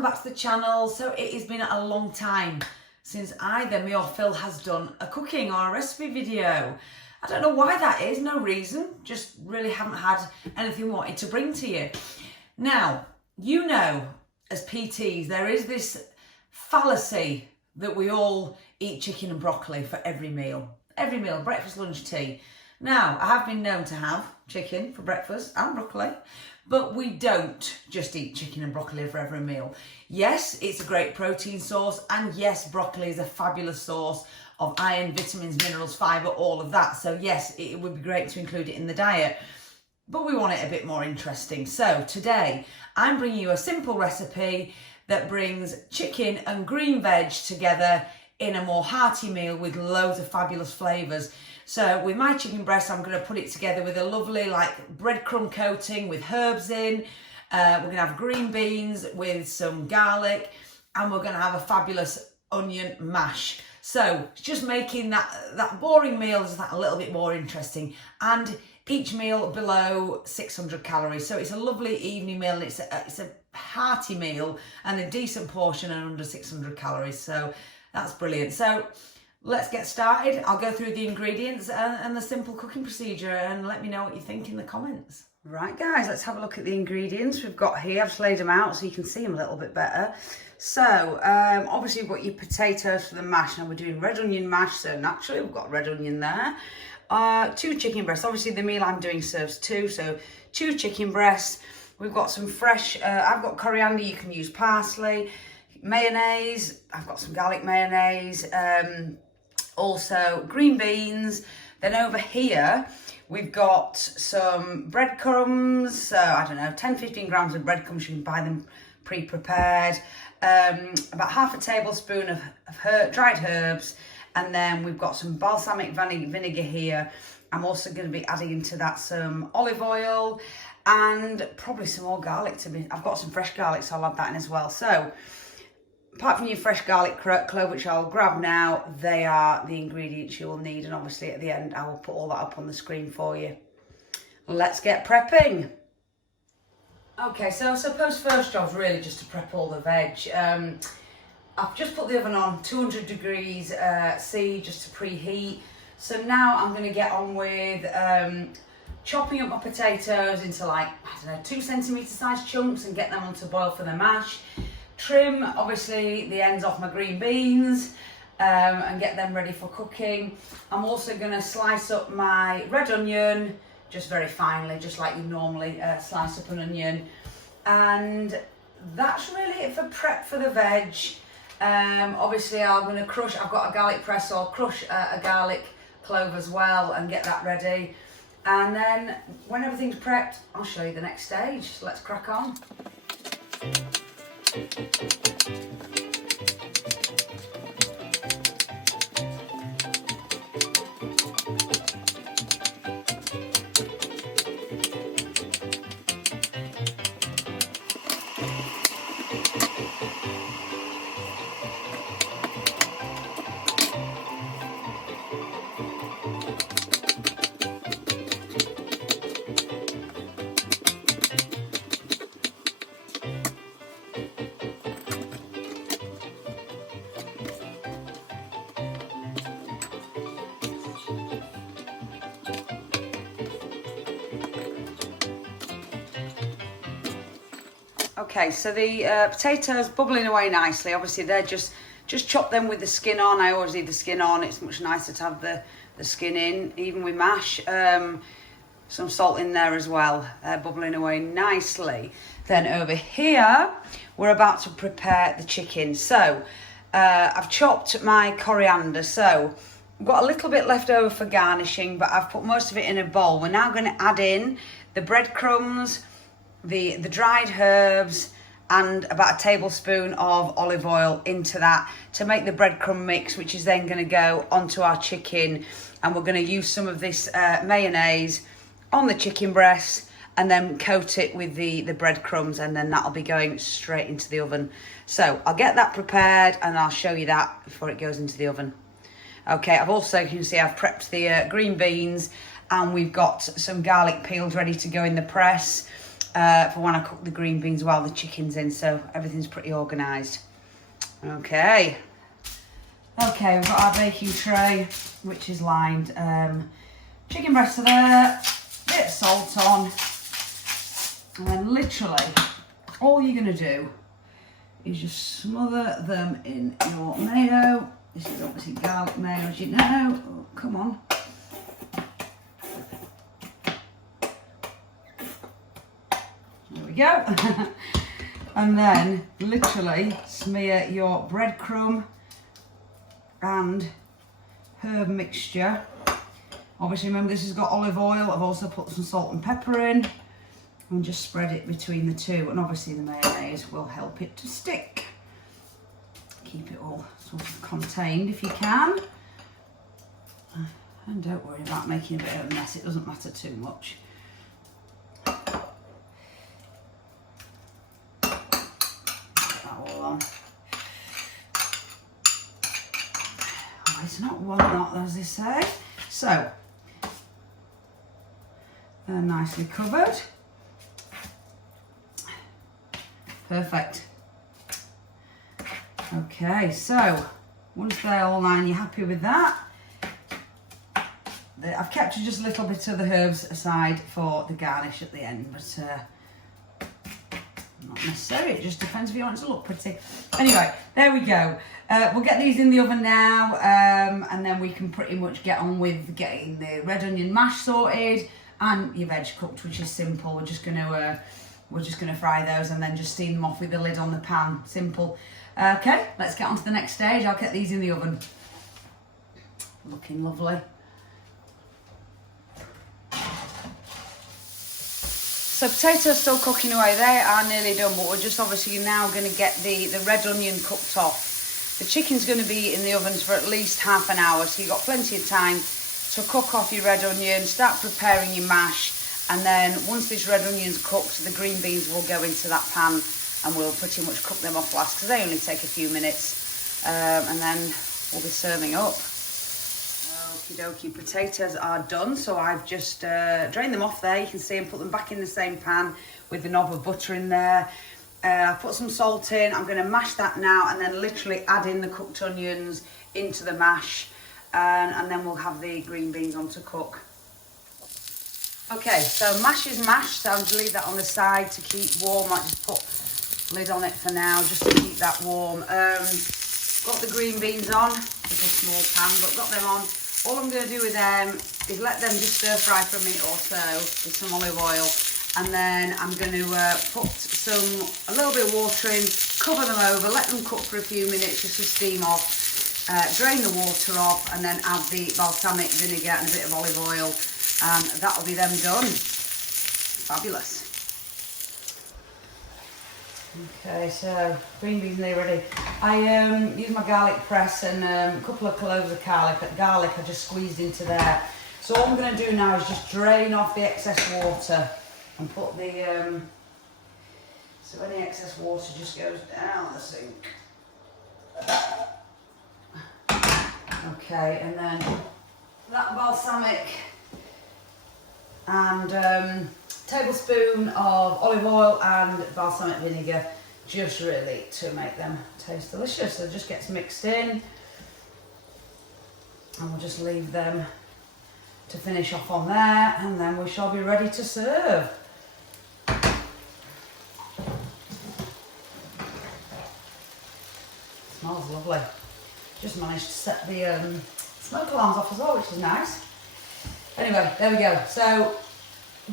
welcome back to the channel. So it has been a long time since either me or Phil has done a cooking or a recipe video. I don't know why that is, no reason, just really haven't had anything wanted to bring to you. Now, you know, as PTs, there is this fallacy that we all eat chicken and broccoli for every meal, breakfast, lunch, tea. Now, I have been known to have chicken for breakfast and broccoli, but we don't just eat chicken and broccoli for every meal. Yes, it's a great protein source, and yes, broccoli is a fabulous source of iron, vitamins, minerals, fibre, all of that. So yes, it would be great to include it in the diet, but we want it a bit more interesting. So today, I'm bringing you a simple recipe that brings chicken and green veg together in a more hearty meal with loads of fabulous flavours. So with my chicken breast, I'm going to put it together with a lovely breadcrumb coating with herbs in. We're going to have green beans with some garlic, and we're going to have a fabulous onion mash. So just making that boring meal just that a little bit more interesting, and each meal below 600 calories. So it's a lovely evening meal, and it's a hearty meal and a decent portion and under 600 calories. So that's brilliant. So let's get started. I'll go through the ingredients and the simple cooking procedure, and let me know what you think in the comments. Right guys, let's have a look at the ingredients we've got here. I've just laid them out so you can see them a little bit better. So obviously you've got your potatoes for the mash. Now we're doing red onion mash, so naturally we've got red onion there. 2 chicken breasts. Obviously the meal I'm doing serves 2, so 2 chicken breasts. We've got some fresh, I've got coriander, you can use parsley, mayonnaise, I've got some garlic mayonnaise, also green beans. Then over here we've got some breadcrumbs, so I don't know, 10-15 grams of breadcrumbs. You can buy them pre-prepared, about half a tablespoon of dried herbs, and then we've got some balsamic vinegar here. I'm also going to be adding into that some olive oil and probably some more garlic. I've got some fresh garlic, so I'll add that in as well. So apart from your fresh garlic clove, which I'll grab now, they are the ingredients you will need, and obviously at the end I will put all that up on the screen for you. Let's get prepping. Okay, so I suppose first job's really just to prep all the veg. I've just put the oven on 200 degrees C just to preheat. So now I'm going to get on with chopping up my potatoes into 2 centimetre size chunks and get them onto boil for the mash. Trim obviously the ends off my green beans and get them ready for cooking. I'm also going to slice up my red onion just very finely, just like you normally slice up an onion. And that's really it for prep for the veg. Obviously I'm going to crush, I've got a garlic press, so I'll crush a garlic clove as well and get that ready. And then when everything's prepped, I'll show you the next stage. So let's crack on. Okay, so the potatoes bubbling away nicely. Obviously they're just chop them with the skin on. I always leave the skin on. It's much nicer to have the skin in, even with mash. Some salt in there as well, bubbling away nicely. Then over here, we're about to prepare the chicken. So I've chopped my coriander. So I've got a little bit left over for garnishing, but I've put most of it in a bowl. We're now going to add in the breadcrumbs, the dried herbs, and about a tablespoon of olive oil into that to make the breadcrumb mix, which is then going to go onto our chicken. And we're going to use some of this mayonnaise on the chicken breast and then coat it with the breadcrumbs, and then that'll be going straight into the oven. So I'll get that prepared and I'll show you that before it goes into the oven. Okay, I've also, you can see I've prepped the green beans, and we've got some garlic peeled ready to go in the press. for when I cook the green beans while the chicken's in, so everything's pretty organised. Okay, we've got our baking tray, which is lined. Chicken breasts are there, bit of salt on, and then literally all you're going to do is just smother them in your mayo. This is obviously garlic mayo, as you know. Oh, come on. There we go. And then literally smear your breadcrumb and herb mixture. Obviously remember this has got olive oil. I've also put some salt and pepper in, and just spread it between the two, and obviously the mayonnaise will help it to stick. Keep it all sort of contained if you can, and don't worry about making a bit of a mess, it doesn't matter too much. Put that all on. Oh, it's not one knot, as they say. So they're nicely covered. Perfect. Okay, so once they're all lined, you're happy with that. I've kept just a little bit of the herbs aside for the garnish at the end, but not necessary. It just depends if you want it to look pretty. Anyway, there we go. We'll get these in the oven now, and then we can pretty much get on with getting the red onion mash sorted and your veg cooked, which is simple. We're just going to fry those and then just steam them off with the lid on the pan. Simple. Okay, let's get on to the next stage. I'll get these in the oven. Looking lovely. So potatoes are still cooking away. They are nearly done, but we're just obviously now going to get the red onion cooked off. The chicken's going to be in the ovens for at least half an hour, so you've got plenty of time to cook off your red onion, start preparing your mash, and then once this red onion's cooked, the green beans will go into that pan and we'll pretty much cook them off last because they only take a few minutes, and then we'll be serving up. Okie dokie, potatoes are done, so I've just drained them off there. You can see and put them back in the same pan with the knob of butter in there. I put some salt in. I'm going to mash that now and then literally add in the cooked onions into the mash, and then we'll have the green beans on to cook. Okay, so mash is mashed, so I'm going to leave that on the side to keep warm. I just put lid on it for now just to keep that warm. Got the green beans on, little small pan, but got them on. All I'm going to do with them is let them just stir fry for a minute or so with some olive oil, and then I'm going to put a little bit of water in, cover them over, let them cook for a few minutes just to steam off, drain the water off, and then add the balsamic vinegar and a bit of olive oil, and that'll be them done. Fabulous. Okay, so green beans nearly ready. I use my garlic press and a couple of cloves of garlic I just squeezed into there. So all I'm going to do now is just drain off the excess water and put the, so any excess water just goes down the sink. Okay, and then that balsamic and tablespoon of olive oil and balsamic vinegar, just really to make them taste delicious. So it just gets mixed in, and we'll just leave them to finish off on there, and then we shall be ready to serve. Smells lovely. Just managed to set the smoke alarms off as well, which is nice. Anyway, there we go. So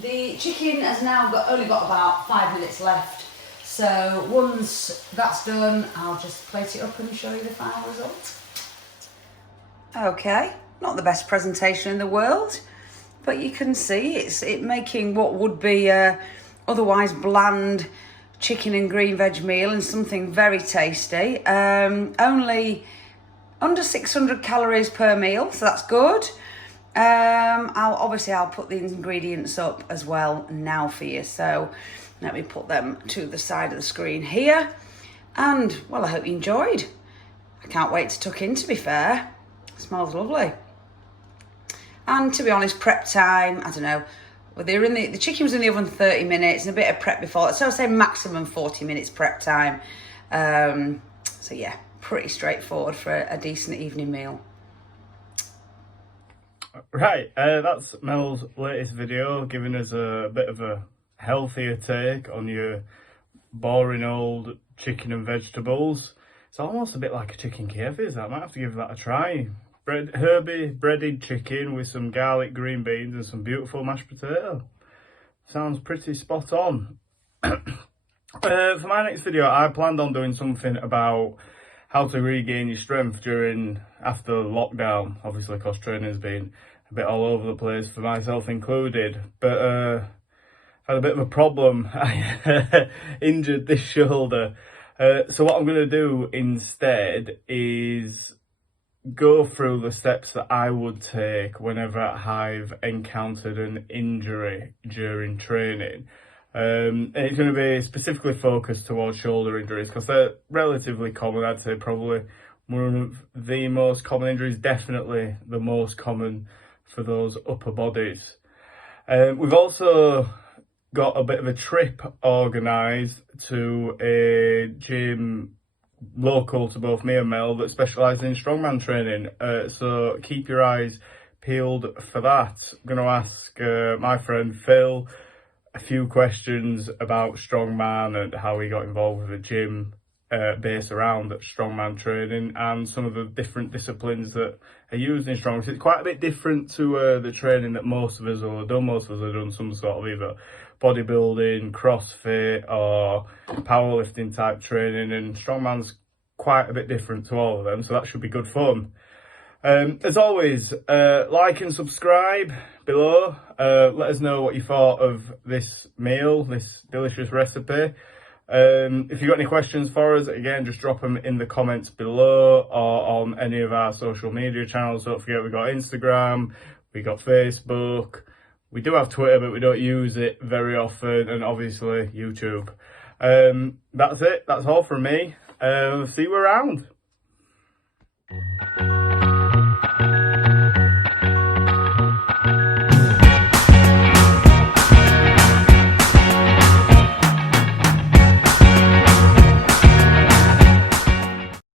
the chicken has now only got about 5 minutes left. So once that's done, I'll just plate it up and show you the final result. Okay, not the best presentation in the world, but you can see it's making what would be otherwise bland chicken and green veg meal and something very tasty. Only under 600 calories per meal, so that's good. I'll put the ingredients up as well now for you. So let me put them to the side of the screen here. And well, I hope you enjoyed. I can't wait to tuck in, to be fair. It smells lovely. And to be honest, prep time, I don't know, Well, the chicken was in the oven 30 minutes and a bit of prep before. So I'd say maximum 40 minutes prep time. So yeah, pretty straightforward for a decent evening meal. Right, that's Mel's latest video, giving us a bit of a healthier take on your boring old chicken and vegetables. It's almost a bit like a chicken Kiev, is that? I might have to give that a try. Herby breaded chicken with some garlic, green beans and some beautiful mashed potato. Sounds pretty spot on. For my next video, I planned on doing something about how to regain your strength after lockdown, obviously, because training's been a bit all over the place for myself included, but had a bit of a problem. I injured this shoulder. So what I'm going to do instead is go through the steps that I would take whenever I've encountered an injury during training. And it's going to be specifically focused towards shoulder injuries because they're relatively common. I'd say probably one of the most common injuries, definitely the most common for those upper bodies. We've also got a bit of a trip organised to a gym local to both me and Mel that specialises in strongman training. So keep your eyes peeled for that. I'm going to ask my friend Phil a few questions about strongman and how he got involved with a gym based around strongman training and some of the different disciplines that are used in strongman. It's quite a bit different to the training that most of us will have done. Most of us have done some sort of either bodybuilding, CrossFit or powerlifting type training, and strongman's quite a bit different to all of them, so that should be good fun. As always, like and subscribe below. Let us know what you thought of this meal, this delicious recipe. If you've got any questions for us, again, just drop them in the comments below or on any of our social media channels. Don't forget, we've got Instagram, we got Facebook, we do have Twitter, but we don't use it very often, and obviously YouTube. That's it. That's all from me. See you around.